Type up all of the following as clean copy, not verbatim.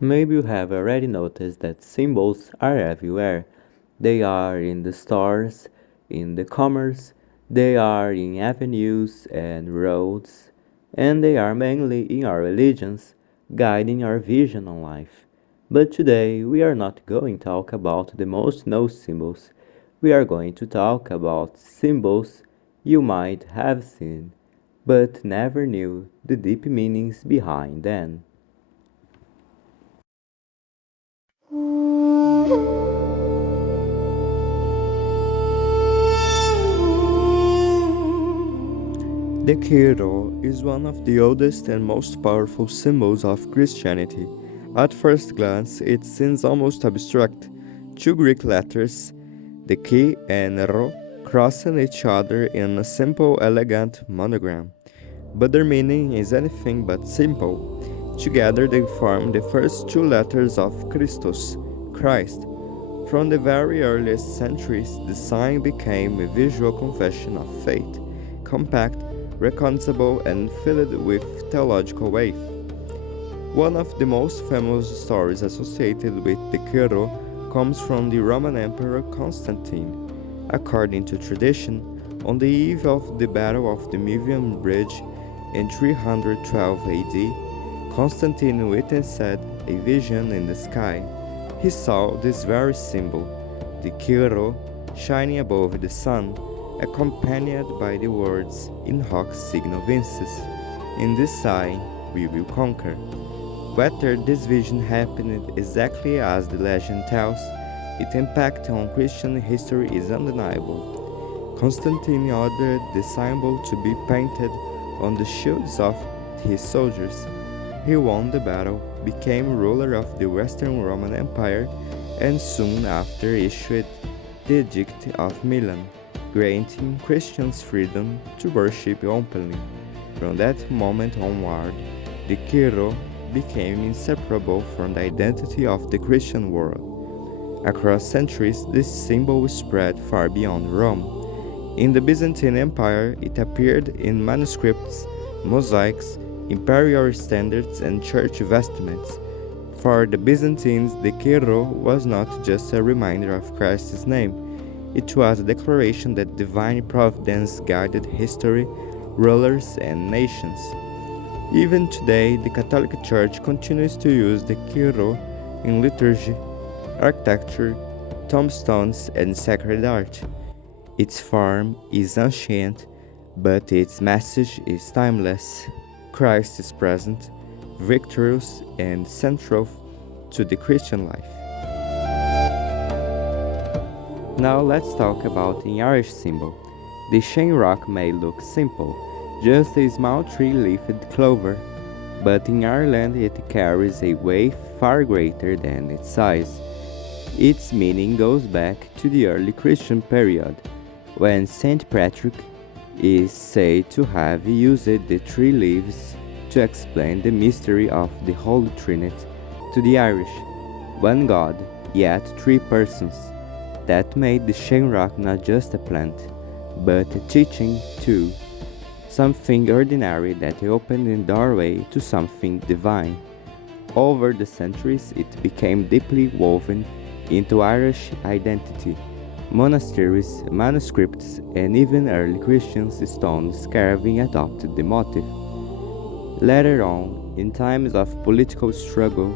Maybe you have already noticed that symbols are everywhere. They are in the stores, in the commerce, they are in avenues and roads, and they are mainly in our religions, guiding our vision on life. But today we are not going to talk about the most known symbols. We are going to talk about symbols you might have seen, but never knew the deep meanings behind them. The Kiro is one of the oldest and most powerful symbols of Christianity. At first glance, it seems almost abstract. Two Greek letters, the Ki and Ro, crossing each other in a simple, elegant monogram. But their meaning is anything but simple. Together they form the first two letters of Christos, Christ. From the very earliest centuries, the sign became a visual confession of faith, compact, recognizable, and filled with theological weight. One of the most famous stories associated with the Kiro comes from the Roman Emperor Constantine. According to tradition, on the eve of the Battle of the Milvian Bridge in 312 AD, Constantine witnessed a vision in the sky. He saw this very symbol, the Kiro, shining above the sun, accompanied by the words "In hoc signo vinces," in this sign we will conquer. Whether this vision happened exactly as the legend tells, its impact on Christian history is undeniable. Constantine ordered the symbol to be painted on the shields of his soldiers. He won the battle, became ruler of the Western Roman Empire, and soon after issued the Edict of Milan, granting Christians freedom to worship openly. From that moment onward, the Kiro became inseparable from the identity of the Christian world. Across centuries, this symbol spread far beyond Rome. In the Byzantine Empire, it appeared in manuscripts, mosaics, imperial standards, and church vestments. For the Byzantines, the Kiro was not just a reminder of Christ's name, it was a declaration that divine providence guided history, rulers, and nations. Even today, the Catholic Church continues to use the Kiro in liturgy, architecture, tombstones, and sacred art. Its form is ancient, but its message is timeless. Christ is present, victorious, and central to the Christian life. Now let's talk about the Irish symbol. The shamrock may look simple, just a small tree-leafed clover, but in Ireland it carries a weight far greater than its size. Its meaning goes back to the early Christian period, when Saint Patrick is said to have used the tree leaves to explain the mystery of the Holy Trinity to the Irish, one God, yet three persons. That made the shamrock not just a plant, but a teaching too, something ordinary that opened the doorway to something divine. Over the centuries, it became deeply woven into Irish identity. Monasteries, manuscripts, and even early Christian stone carving adopted the motif. Later on, in times of political struggle,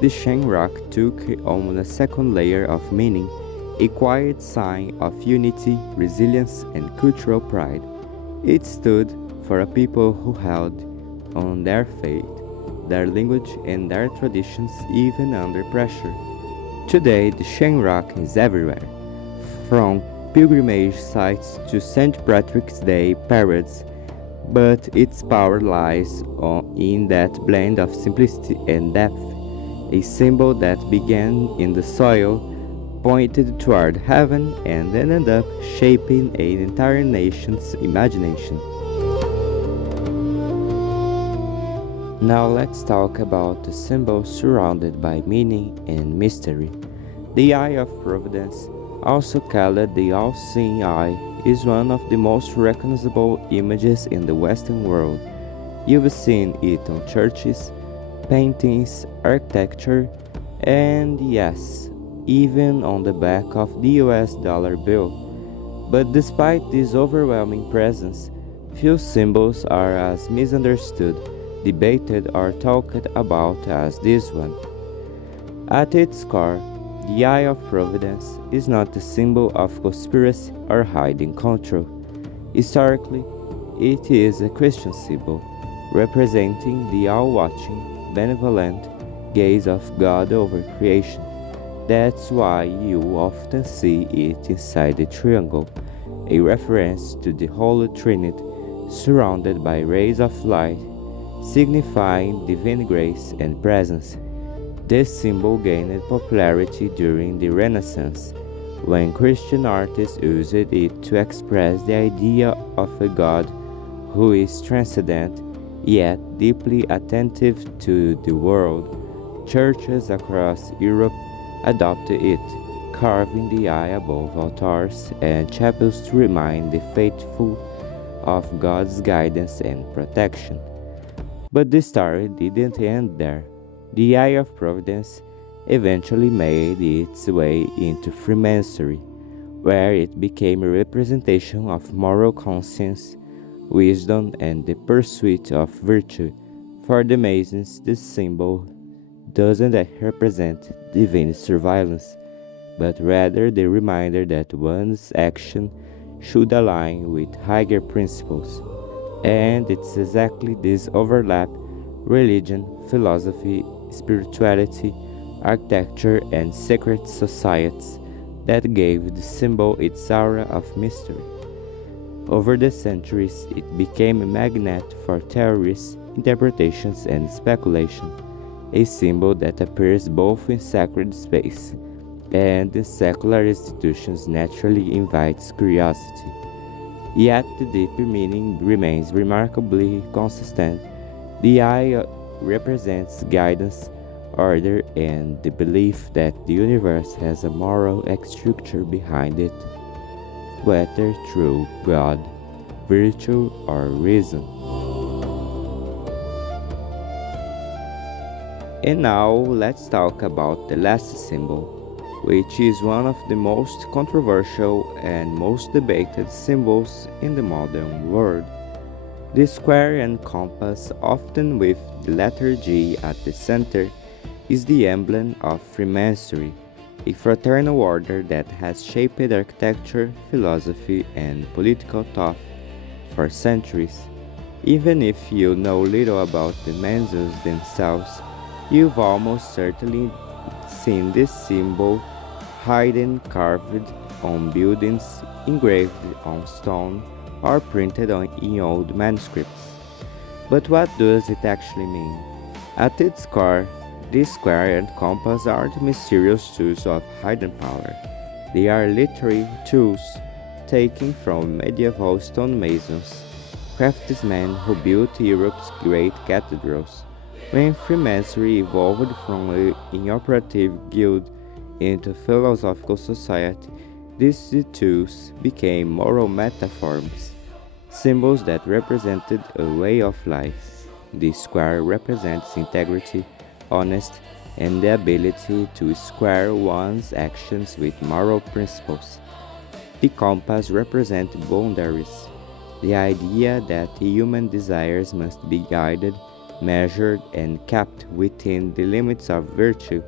the shamrock took on a second layer of meaning, a quiet sign of unity, resilience, and cultural pride. It stood for a people who held on their faith, their language, and their traditions even under pressure. Today, the shamrock is everywhere, from pilgrimage sites to St. Patrick's Day parades, but its power lies in that blend of simplicity and depth, a symbol that began in the soil, pointed toward heaven, and ended up shaping an entire nation's imagination. Now let's talk about the symbol surrounded by meaning and mystery. The Eye of Providence, also called the All-Seeing Eye, is one of the most recognizable images in the Western world. You've seen it on churches, paintings, architecture, and yes, even on the back of the US dollar bill. But despite this overwhelming presence, few symbols are as misunderstood, debated, or talked about as this one. At its core, the Eye of Providence is not a symbol of conspiracy or hiding control. Historically, it is a Christian symbol, representing the all-watching, benevolent gaze of God over creation. That's why you often see it inside the triangle, a reference to the Holy Trinity surrounded by rays of light, signifying divine grace and presence. This symbol gained popularity during the Renaissance, when Christian artists used it to express the idea of a God who is transcendent yet deeply attentive to the world. Churches across Europe adopted it, carving the eye above altars and chapels to remind the faithful of God's guidance and protection. But the story didn't end there. The Eye of Providence eventually made its way into Freemasonry, where it became a representation of moral conscience, wisdom, and the pursuit of virtue. For the Masons, this symbol doesn't represent divine surveillance, but rather the reminder that one's action should align with higher principles. And it's exactly this overlap religion, philosophy, spirituality, architecture, and secret societies that gave the symbol its aura of mystery. Over the centuries, it became a magnet for theories, interpretations, and speculation, a symbol that appears both in sacred space and in secular institutions naturally invites curiosity. Yet the deeper meaning remains remarkably consistent. The eye represents guidance, order, and the belief that the universe has a moral structure behind it, whether through God, virtue, or reason. And now let's talk about the last symbol, which is one of the most controversial and most debated symbols in the modern world. The square and compass, often with the letter G at the center, is the emblem of Freemasonry, a fraternal order that has shaped architecture, philosophy, and political thought for centuries. Even if you know little about the Masons themselves, you've almost certainly seen this symbol hidden carved on buildings, engraved on stone, or printed in old manuscripts. But what does it actually mean? At its core, this square and compass aren't mysterious tools of hidden power. They are literary tools taken from medieval stonemasons, craftsmen who built Europe's great cathedrals. When Freemasonry evolved from an operative guild into philosophical society, these tools became moral metaphors, symbols that represented a way of life. The square represents integrity, honesty, and the ability to square one's actions with moral principles. The compass represents boundaries, the idea that human desires must be guided, measured, and kept within the limits of virtue,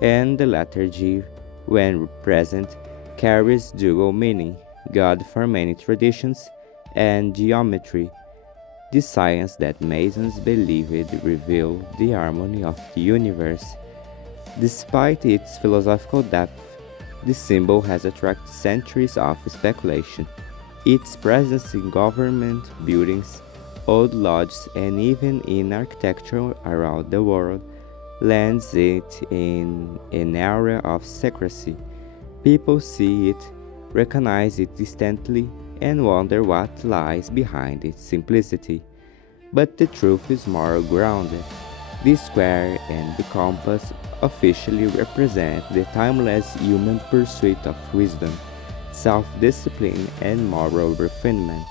and the letter G, when present, carries dual meaning, God for many traditions, and geometry, the science that Masons believed revealed the harmony of the universe. Despite its philosophical depth, the symbol has attracted centuries of speculation. Its presence in government buildings, old lodges, and even in architecture around the world lands it in an area of secrecy. People see it, recognize it instantly, and wonder what lies behind its simplicity. But the truth is more grounded. The square and the compass officially represent the timeless human pursuit of wisdom, self-discipline, and moral refinement.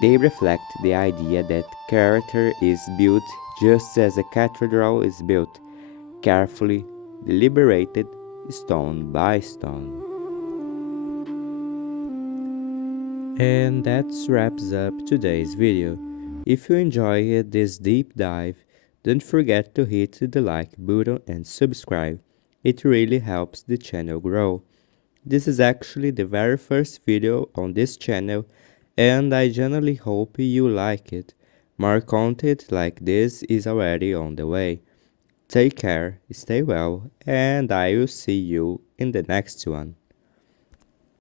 They reflect the idea that character is built just as a cathedral is built, carefully, deliberated, stone by stone. And that wraps up today's video. If you enjoyed this deep dive, don't forget to hit the like button and subscribe. It really helps the channel grow. This is actually the very first video on this channel, and I genuinely hope you like it. More content like this is already on the way. Take care, stay well, and I will see you in the next one.